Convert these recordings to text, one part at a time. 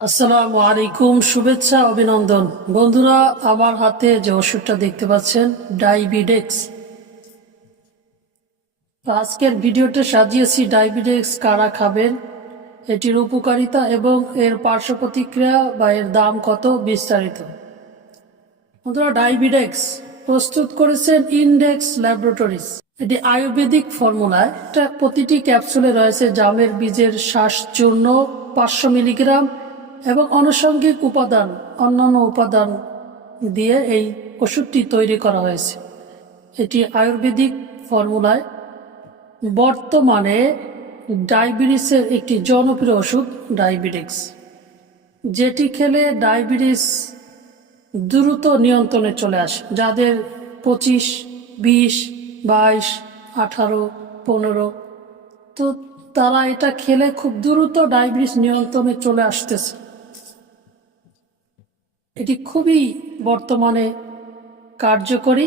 আসসালামু আলাইকুম, শুভেচ্ছা, অভিনন্দন। বন্ধুরা, আমার হাতে যে ওষুধটা দেখতে পাচ্ছেন ডায়াবিডেক্স তো আজকের ভিডিওটা সাজিয়েছি ডায়াবিডেক্স কারা খাবেন, এটির উপকারিতা এবং এর পার্শ্ব প্রতিক্রিয়া বা এর দাম কত বিস্তারিত। বন্ধুরা ডায়াবিডেক্স প্রস্তুত করেছেন ইন্ডেক্স ল্যাবরেটরিজ। এটি আয়ুর্বেদিক ফর্মুলায় এটা প্রতিটি ক্যাপসুলে রয়েছে জামের বীজের শ্বাস চূর্ণ পাঁচশো মিলিগ্রাম এবং আনুষঙ্গিক উপাদান, অন্যান্য উপাদান দিয়ে এই ওষুধটি তৈরি করা হয়েছে। এটি আয়ুর্বেদিক ফর্মুলায় বর্তমানে ডায়াবেটিসের একটি জনপ্রিয় ওষুধ, ডায়াবেটিক্স, যেটি খেলে ডায়াবেটিস দ্রুত নিয়ন্ত্রণে চলে আসে। যাদের পঁচিশ, বিশ, বাইশ, আঠারো, পনেরো, তো তারা এটা খেলে খুব দ্রুত ডায়াবেটিস নিয়ন্ত্রণে চলে আসতেছে। এটি খুবই বর্তমানে কার্যকরী।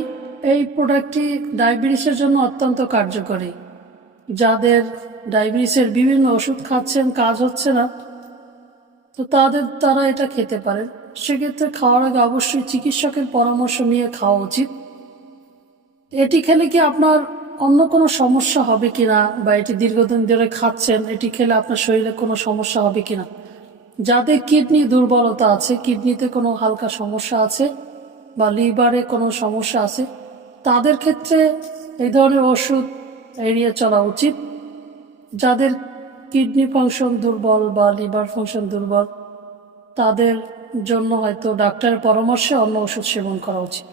এই প্রোডাক্টটি ডায়াবেটিসের জন্য অত্যন্ত কার্যকরী। যাদের ডায়াবেটিসের বিভিন্ন ওষুধ খাচ্ছেন, কাজ হচ্ছে না, তো তাদের, তারা এটা খেতে পারেন। সেক্ষেত্রে খাওয়ার আগে অবশ্যই চিকিৎসকের পরামর্শ নিয়ে খাওয়া উচিত। এটি খেলে কি আপনার অন্য কোনো সমস্যা হবে কিনা বা এটি দীর্ঘদিন ধরে খাচ্ছেন, এটি খেলে আপনার শরীরে কোনো সমস্যা হবে কিনা? যাদের কিডনি দুর্বলতা আছে, কিডনিতে কোনো হালকা সমস্যা আছে বা লিভারে কোনো সমস্যা আছে, তাদের ক্ষেত্রে এই ধরনের ওষুধ এড়িয়ে চলা উচিত। যাদের কিডনি ফাংশন দুর্বল বা লিভার ফাংশন দুর্বল, তাদের জন্য হয়তো ডাক্তারের পরামর্শে অন্য ওষুধ সেবন করা উচিত।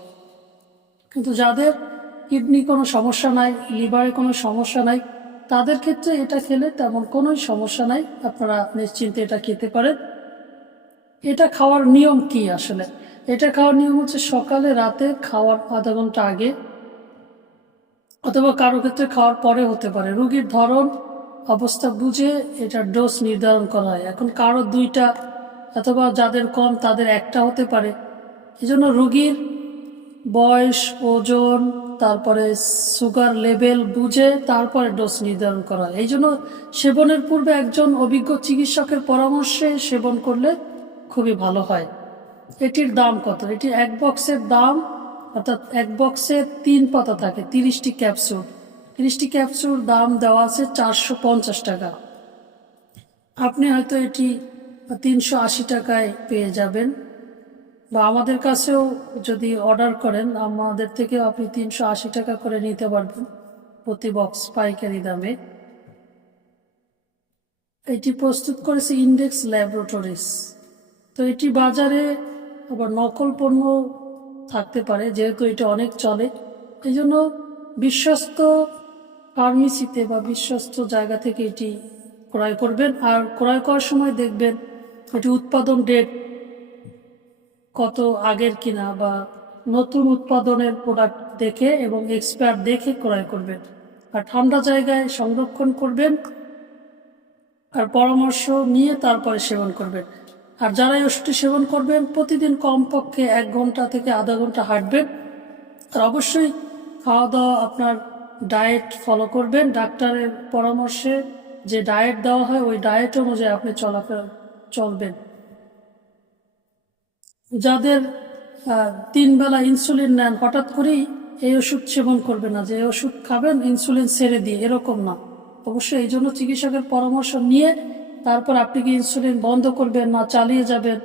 কিন্তু যাদের কিডনি কোনো সমস্যা নাই, লিভারে কোনো সমস্যা নাই তাদের ক্ষেত্রে এটা খেলে তেমন কোনো সমস্যা নাই। আপনারা নিশ্চিন্তে এটা খেতে পারেন। এটা খাওয়ার নিয়ম কি আসলে? এটা খাওয়ার নিয়ম হচ্ছে সকালে রাতে খাওয়ার আধা ঘণ্টা আগে অথবা কারও ক্ষেত্রে খাওয়ার পরে হতে পারে। রুগীর ধরন, অবস্থা বুঝে এটার ডোজ নির্ধারণ করা হয়। এখন কারও দুইটা অথবা যাদের কম তাদের একটা হতে পারে। এজন্য রুগীর বয়স, ওজন তারপরে সুগার লেভেল বুঝে তারপরে ডোজ নির্ধারণ করা। এই জন্য সেবনের পূর্বে একজন অভিজ্ঞ চিকিৎসকের পরামর্শে সেবন করলে খুবই ভালো হয়। এটির দাম কত? এটি এক বক্সের দাম, অর্থাৎ এক বক্সে তিন পাতা থাকে, তিরিশটি ক্যাপসুল। তিরিশটি ক্যাপসুল দাম দেওয়া আছে চারশো পঞ্চাশ টাকা। আপনি হয়তো এটি তিনশো আশি টাকায় পেয়ে যাবেন। বা আমাদের কাছেও যদি অর্ডার করেন, আমাদের থেকেও আপনি তিনশো আশি টাকা করে নিতে পারবেন প্রতি বক্স পাইকারি দামে। এটি প্রস্তুত করেছে ইন্ডেক্স ল্যাবরেটরিজ তো এটি বাজারে আবার নকল পণ্য থাকতে পারে, যেহেতু এটা অনেক চলে। এই জন্য বিশ্বস্ত ফার্মেসিতে বা বিশ্বস্ত জায়গা থেকে এটি ক্রয় করবেন, আর ক্রয় করার সময় দেখবেন এটি উৎপাদন ডেট কত আগের কিনা বা নতুন উৎপাদনের প্রোডাক্ট দেখে এবং এক্সপায়ার দেখে ক্রয় করবেন। আর ঠান্ডা জায়গায় সংরক্ষণ করবেন আর পরামর্শ নিয়ে তারপরে সেবন করবেন। আর যারা ওষুধটি সেবন করবেন, প্রতিদিন কমপক্ষে এক ঘণ্টা থেকে আধা ঘণ্টা হাঁটবেন। আর অবশ্যই খাওয়া দাওয়া আপনার ডায়েট ফলো করবেন। ডাক্তারের পরামর্শে যে ডায়েট দেওয়া হয়, ওই ডায়েট অনুযায়ী আপনি চলাফেরা, চলবেন। যাদের তিন বেলা ইনসুলিন নেন, হঠাৎ করেই এই ওষুধ সেবন করবে না। যে ওষুধ খাবেন ইনসুলিন ছেড়ে দিয়ে, এরকম না। অবশ্যই এই জন্য চিকিৎসকের পরামর্শ নিয়ে তারপর আপনি কি ইনসুলিন বন্ধ করবেন না চালিয়ে যাবেন,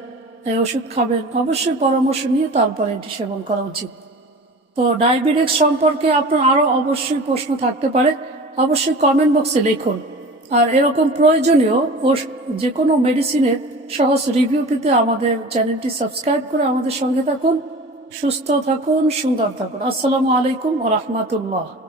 এই ওষুধ খাবেন, অবশ্যই পরামর্শ নিয়ে তারপর এটি সেবন করা উচিত। তো ডায়াবেটিক্স সম্পর্কে আপনার আরও অবশ্যই প্রশ্ন থাকতে পারে, অবশ্যই কমেন্ট বক্সে লিখুন। আর এরকম প্রয়োজনীয় ও যে কোনো মেডিসিনের সহজ রিভিউ পেতে আমাদের চ্যানেলটি সাবস্ক্রাইব করে আমাদের সঙ্গে থাকুন, সুস্থ থাকুন, সুন্দর থাকুন। আসসালামু আলাইকুম ও রহমতুল্লাহ।